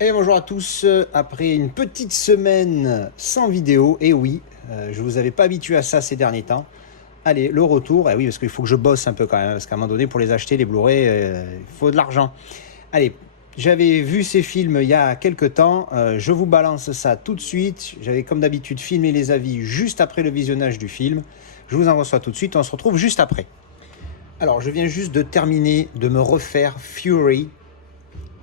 Et bonjour à tous, après une petite semaine sans vidéo, et oui, je vous avais pas habitué à ça ces derniers temps. Allez, le retour, et oui, parce qu'il faut que je bosse un peu quand même, parce qu'à un moment donné, pour les acheter, les Blu-ray, il faut de l'argent. Allez, j'avais vu ces films il y a quelques temps, je vous balance ça tout de suite. J'avais comme d'habitude filmé les avis juste après le visionnage du film. Je vous en reçois tout de suite, on se retrouve juste après. Alors, je viens juste de terminer de me refaire Fury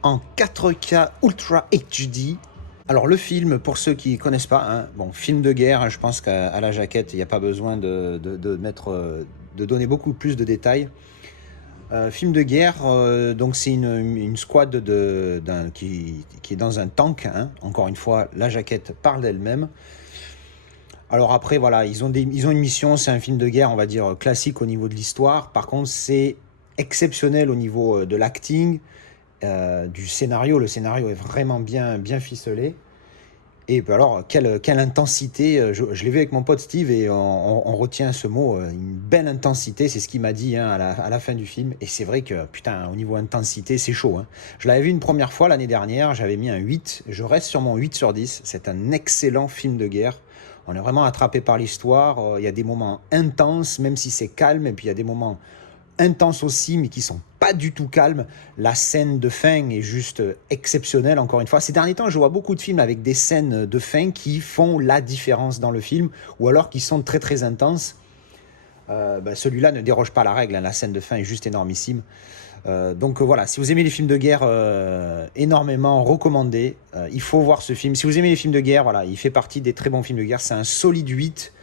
en 4K Ultra HD. Alors le film, pour ceux qui ne connaissent pas, hein, bon, film de guerre, hein, je pense qu'à la jaquette, il n'y a pas besoin de donner beaucoup plus de détails. Film de guerre, donc c'est une squad qui est dans un tank, hein. Encore une fois, la jaquette parle d'elle-même. Alors après, voilà, ils ont une mission, c'est un film de guerre, on va dire, classique au niveau de l'histoire. Par contre, c'est exceptionnel au niveau de l'acting, du scénario. Le scénario est vraiment bien ficelé. Et puis alors, quelle intensité. Je l'ai vu avec mon pote Steve et on retient ce mot, une belle intensité, c'est ce qu'il m'a dit, hein, à la fin du film. Et c'est vrai que, putain, au niveau intensité, c'est chaud, hein. Je l'avais vu une première fois l'année dernière, j'avais mis un 8. Je reste sur mon 8 sur 10. C'est un excellent film de guerre. On est vraiment attrapé par l'histoire. Il y a des moments intenses, même si c'est calme. Et puis il y a des moments intenses aussi, mais qui sont pas du tout calmes. La scène de fin est juste exceptionnelle, encore une fois. Ces derniers temps, je vois beaucoup de films avec des scènes de fin qui font la différence dans le film, ou alors qui sont très intenses. Celui-là ne déroge pas à la règle, hein. La scène de fin est juste énormissime. Donc voilà, si vous aimez les films de guerre, énormément recommandé. Il faut voir ce film. Si vous aimez les films de guerre, voilà, il fait partie des très bons films de guerre. C'est un solide 8.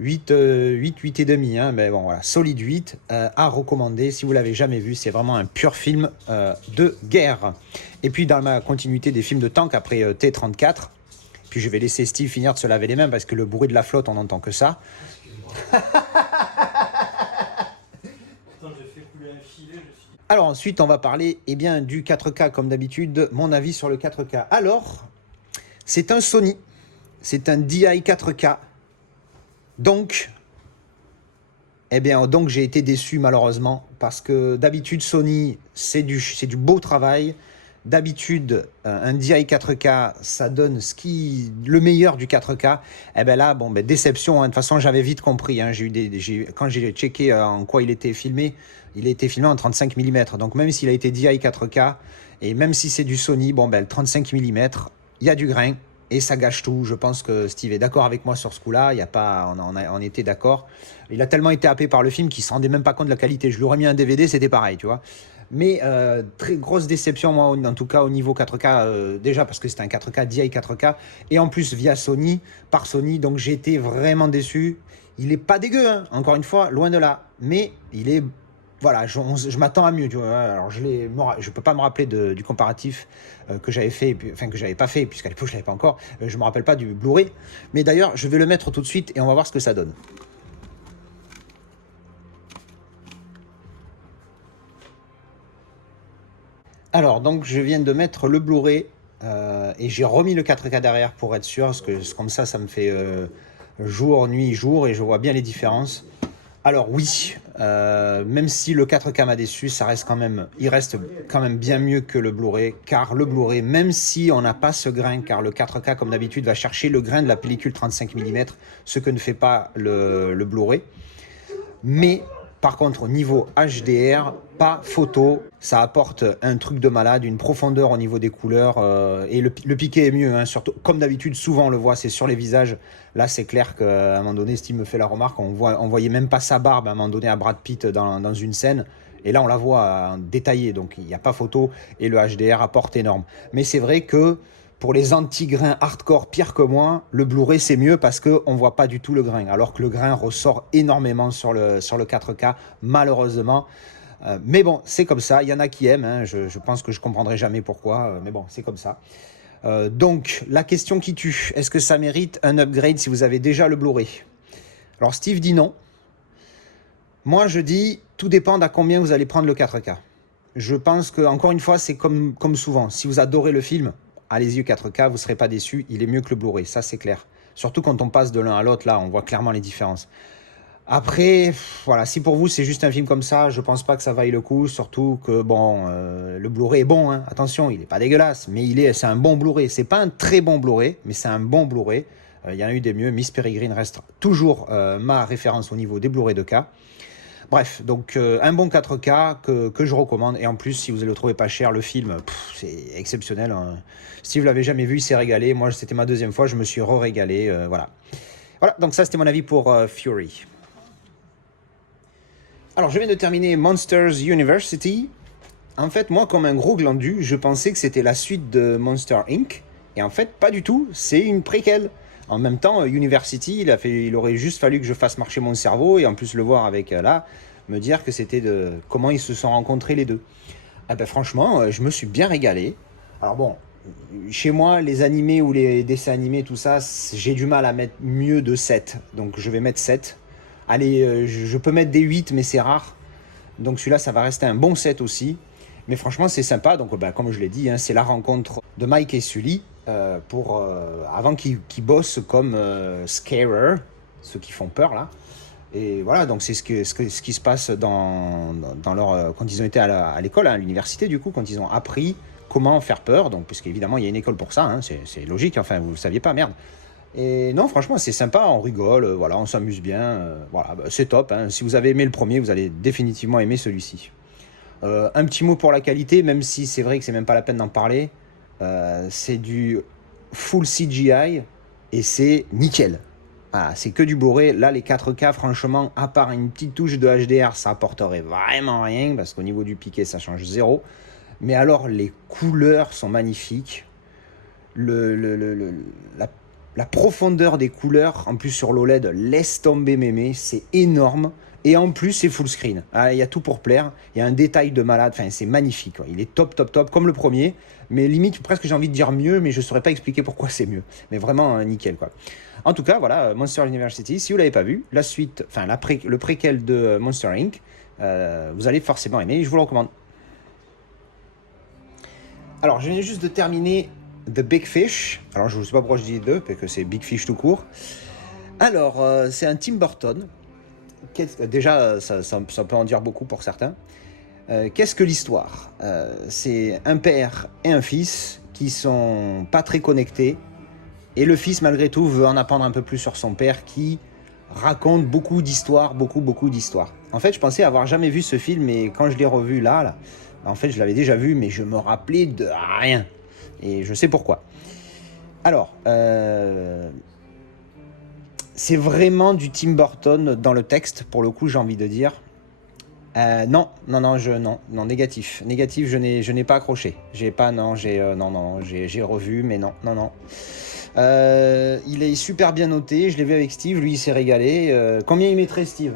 8 et demi, hein, mais bon voilà, solide 8 à recommander si vous l'avez jamais vu. C'est vraiment un pur film de guerre. Et puis dans ma continuité des films de tank après T-34, puis je vais laisser Steve finir de se laver les mains parce que le bruit de la flotte on n'entend que ça. Alors ensuite on va parler du 4K comme d'habitude, mon avis sur le 4K. Alors c'est un Sony, c'est un DI 4K. Donc j'ai été déçu malheureusement parce que d'habitude Sony c'est du beau travail. D'habitude un DI 4K ça donne le meilleur du 4K. Déception, hein. De toute façon j'avais vite compris, hein. Quand j'ai checké en quoi il était filmé, il a été filmé en 35 mm. Donc même s'il a été DI 4K et même si c'est du Sony, le 35 mm, il y a du grain. Et ça gâche tout. Je pense que Steve est d'accord avec moi sur ce coup-là. Il y a pas, on était d'accord. Il a tellement été happé par le film qu'il ne se rendait même pas compte de la qualité. Je lui aurais mis un DVD, c'était pareil, tu vois. Mais très grosse déception, moi, en tout cas au niveau 4K. Déjà parce que c'était un 4K, DI 4K. Et en plus via Sony, par Sony. Donc j'ai été vraiment déçu. Il est pas dégueu, hein, encore une fois, loin de là. Mais il est... Voilà, je m'attends à mieux. Tu vois. Alors je peux pas me rappeler du comparatif que j'avais fait, enfin que j'avais pas fait, puisqu'à l'époque je l'avais pas encore. Je me rappelle pas du Blu-ray. Mais d'ailleurs, je vais le mettre tout de suite et on va voir ce que ça donne. Alors, donc je viens de mettre le Blu-ray et j'ai remis le 4K derrière pour être sûr, parce que comme ça me fait jour, nuit, jour et je vois bien les différences. Alors oui, même si le 4K m'a déçu, il reste quand même bien mieux que le Blu-ray, car le Blu-ray, même si on n'a pas ce grain, car le 4K comme d'habitude va chercher le grain de la pellicule 35 mm, ce que ne fait pas le Blu-ray. Mais par contre, au niveau HDR, pas photo, ça apporte un truc de malade, une profondeur au niveau des couleurs, et le piqué est mieux, hein, surtout, comme d'habitude, souvent on le voit, c'est sur les visages. Là, c'est clair qu'à un moment donné, Steve me fait la remarque, on voyait même pas sa barbe à un moment donné à Brad Pitt dans une scène, et là on la voit détaillée, donc il n'y a pas photo, et le HDR apporte énorme. Mais c'est vrai que pour les anti-grains hardcore pire que moi, le Blu-ray c'est mieux parce qu'on ne voit pas du tout le grain, alors que le grain ressort énormément sur le 4K, malheureusement. Mais bon, c'est comme ça, il y en a qui aiment, hein. Je pense que je ne comprendrai jamais pourquoi, mais bon, c'est comme ça. Donc, la question qui tue, est-ce que ça mérite un upgrade si vous avez déjà le Blu-ray? Alors Steve dit non. Moi je dis, tout dépend d'à combien vous allez prendre le 4K. Je pense que, encore une fois, c'est comme souvent. Si vous adorez le film, allez-y au 4K, vous ne serez pas déçus. Il est mieux que le Blu-ray, ça c'est clair. Surtout quand on passe de l'un à l'autre, là, on voit clairement les différences. Après, voilà, si pour vous c'est juste un film comme ça, je pense pas que ça vaille le coup, surtout que bon, le Blu-ray est bon, hein. Attention, il est pas dégueulasse, mais c'est un bon Blu-ray. C'est pas un très bon Blu-ray, mais c'est un bon Blu-ray. Il y en a eu des mieux. Miss Peregrine reste toujours ma référence au niveau des Blu-ray de K. Bref, donc un bon 4K que je recommande. Et en plus, si vous le trouvez pas cher, le film, c'est exceptionnel, hein. Si vous l'avez jamais vu, il s'est régalé. Moi, c'était ma deuxième fois, je me suis re-régalé. Voilà. Voilà, donc ça, c'était mon avis pour Fury. Alors, je viens de terminer Monsters University. En fait, moi, comme un gros glandu, je pensais que c'était la suite de Monster Inc. Et en fait, pas du tout. C'est une préquelle. En même temps, University, il aurait juste fallu que je fasse marcher mon cerveau et en plus le voir avec là, me dire que c'était de comment ils se sont rencontrés les deux. Ah ben franchement, je me suis bien régalé. Alors bon, chez moi, les animés ou les dessins animés, tout ça, j'ai du mal à mettre mieux de 7. Donc je vais mettre 7. Allez, je peux mettre des 8, mais c'est rare. Donc celui-là, ça va rester un bon 7 aussi. Mais franchement, c'est sympa. Donc, comme je l'ai dit, hein, c'est la rencontre de Mike et Sully avant qu'ils bossent comme Scarer, ceux qui font peur là. Et voilà, donc c'est ce qui se passe dans leur, quand ils ont été à l'école, à l'université du coup, quand ils ont appris comment faire peur. Donc, puisqu'évidemment, il y a une école pour ça, hein, c'est logique. Enfin, vous ne le saviez pas, merde. Et non, franchement, c'est sympa, on rigole, voilà, on s'amuse bien, voilà, c'est top, hein. Si vous avez aimé le premier, vous allez définitivement aimer celui-ci. Un petit mot pour la qualité, même si c'est vrai que c'est même pas la peine d'en parler, c'est du full CGI et c'est nickel. Voilà, c'est que du Blu-ray. Là, les 4K, franchement, à part une petite touche de HDR, ça apporterait vraiment rien parce qu'au niveau du piqué, ça change zéro. Mais alors, les couleurs sont magnifiques. La la profondeur des couleurs, en plus sur l'OLED, laisse tomber mémé, c'est énorme. Et en plus, c'est full screen. Ah, il y a tout pour plaire. Il y a un détail de malade. Enfin, c'est magnifique, quoi. Il est top, top, top, comme le premier. Mais limite, presque j'ai envie de dire mieux, mais je ne saurais pas expliquer pourquoi c'est mieux. Mais vraiment, nickel, quoi. En tout cas, voilà, Monster University. Si vous ne l'avez pas vu, la suite, enfin, le préquel de Monster Inc., vous allez forcément aimer. Je vous le recommande. Alors, je viens juste de terminer The Big Fish. Alors, je ne sais pas pourquoi je dis deux, parce que c'est Big Fish tout court. Alors, c'est un Tim Burton. Déjà, ça peut en dire beaucoup pour certains. Qu'est-ce que l'histoire? C'est un père et un fils qui sont pas très connectés. Et le fils, malgré tout, veut en apprendre un peu plus sur son père qui raconte beaucoup d'histoires, beaucoup d'histoires. En fait, je pensais avoir jamais vu ce film, mais quand je l'ai revu là, en fait, je l'avais déjà vu, mais je me rappelais de rien. Et je sais pourquoi. Alors, c'est vraiment du Tim Burton dans le texte, pour le coup, j'ai envie de dire. Non, négatif. Négatif, je n'ai pas accroché. J'ai revu, mais non. Il est super bien noté, je l'ai vu avec Steve, lui il s'est régalé. Combien il mettrait Steve?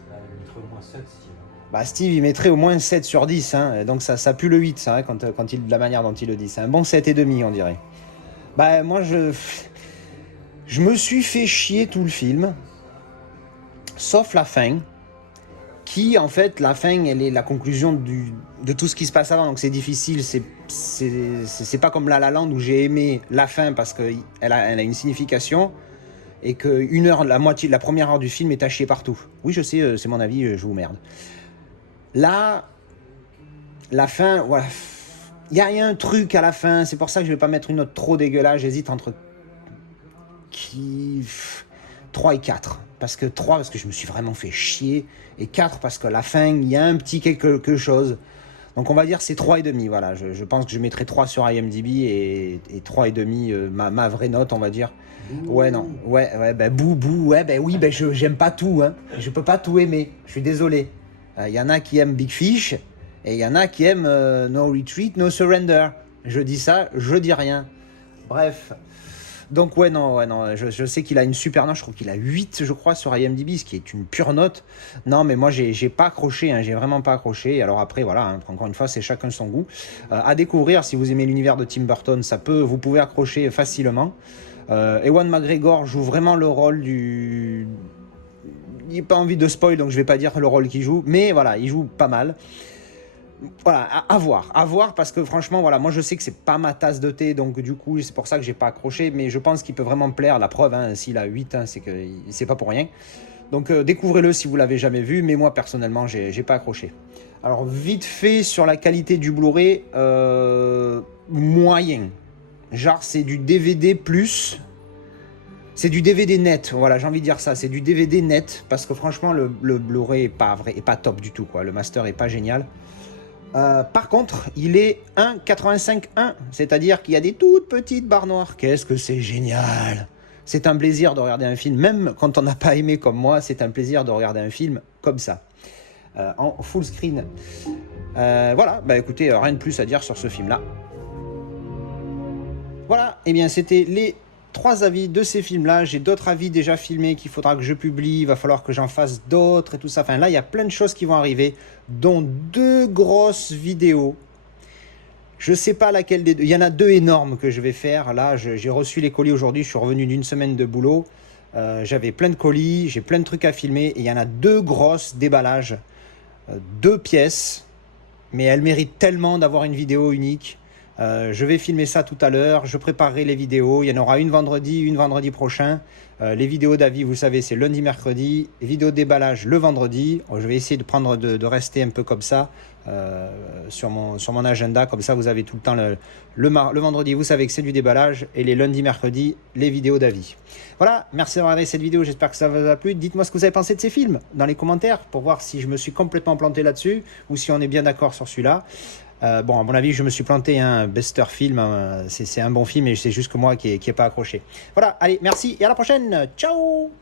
Il mettrait au moins 7, Steve. Bah Steve il mettrait au moins 7 sur 10, hein. Donc ça pue le 8, ça, hein, de la manière dont il le dit. C'est un bon 7,5 on dirait. Bah moi je me suis fait chier tout le film, sauf la fin, qui en fait, la fin, elle est la conclusion de tout ce qui se passe avant, donc c'est difficile, c'est pas comme La La Land où j'ai aimé la fin parce qu'elle a une signification, et que la première heure du film est à chier partout. Oui, je sais, c'est mon avis, je vous merde. Là, la fin, voilà, il y a un truc à la fin, c'est pour ça que je vais pas mettre une note trop dégueulasse, j'hésite entre 3 et 4. Parce que 3, parce que je me suis vraiment fait chier. Et 4, parce que la fin, il y a un petit quelque chose. Donc on va dire c'est 3,5. Voilà, je pense que je mettrai 3 sur IMDb et 3,5, ma vraie note, on va dire. Bouh. Ouais, non. Ouais, bah bouh, ouais, bah oui, bah j'aime pas tout, hein. Je peux pas tout aimer. Je suis désolé. Il y en a qui aiment Big Fish et il y en a qui aiment No Retreat, No Surrender. Je dis ça, je dis rien. Bref. Donc non, je sais qu'il a une super note, je trouve qu'il a 8 je crois sur IMDb, ce qui est une pure note. Non mais moi j'ai pas accroché, hein, j'ai vraiment pas accroché. Alors après voilà, hein, encore une fois c'est chacun son goût. À découvrir, si vous aimez l'univers de Tim Burton, vous pouvez accrocher facilement. Ewan McGregor joue vraiment le rôle du... Il n'a pas envie de spoil donc je vais pas dire le rôle qu'il joue, mais voilà, il joue pas mal. Voilà, à voir parce que franchement voilà, moi je sais que c'est pas ma tasse de thé, donc du coup c'est pour ça que j'ai pas accroché, mais je pense qu'il peut vraiment me plaire. La preuve, hein, s'il a 8, hein, c'est que c'est pas pour rien. Donc découvrez-le si vous l'avez jamais vu, mais moi personnellement j'ai pas accroché. Alors vite fait sur la qualité du Blu-ray, moyen. Genre c'est du DVD plus, c'est du DVD net, voilà j'ai envie de dire ça, c'est du DVD net, parce que franchement le Blu-ray est pas top du tout, quoi. Le master est pas génial. Par contre, il est 1,85/1, c'est-à-dire qu'il y a des toutes petites barres noires. Qu'est-ce que c'est génial! C'est un plaisir de regarder un film, même quand on n'a pas aimé comme moi, c'est un plaisir de regarder un film comme ça, en full screen. Voilà, bah écoutez, rien de plus à dire sur ce film-là. Voilà, et bien c'était les 3 avis de ces films-là. J'ai d'autres avis déjà filmés qu'il faudra que je publie, il va falloir que j'en fasse d'autres et tout ça. Enfin là, il y a plein de choses qui vont arriver, dont 2 grosses vidéos. Je sais pas laquelle des deux. Il y en a 2 énormes que je vais faire. Là, j'ai reçu les colis aujourd'hui, je suis revenu d'une semaine de boulot. J'avais plein de colis, j'ai plein de trucs à filmer. Et il y en a 2 grosses déballages, 2 pièces. Mais elles méritent tellement d'avoir une vidéo unique. Je vais filmer ça tout à l'heure, je préparerai les vidéos, il y en aura une vendredi prochain. Les vidéos d'avis, vous savez, c'est lundi, mercredi. Les vidéos de déballage, le vendredi. Je vais essayer de rester un peu comme ça sur mon agenda. Comme ça, vous avez tout le temps le vendredi, vous savez que c'est du déballage. Et les lundis, mercredis, les vidéos d'avis. Voilà, merci d'avoir regardé cette vidéo, j'espère que ça vous a plu. Dites-moi ce que vous avez pensé de ces films dans les commentaires pour voir si je me suis complètement planté là-dessus ou si on est bien d'accord sur celui-là. Bon, à mon avis, je me suis planté, hein, Bester Film, c'est un bon film et c'est juste que moi qui n'ai pas accroché. Voilà, allez, merci et à la prochaine. Ciao!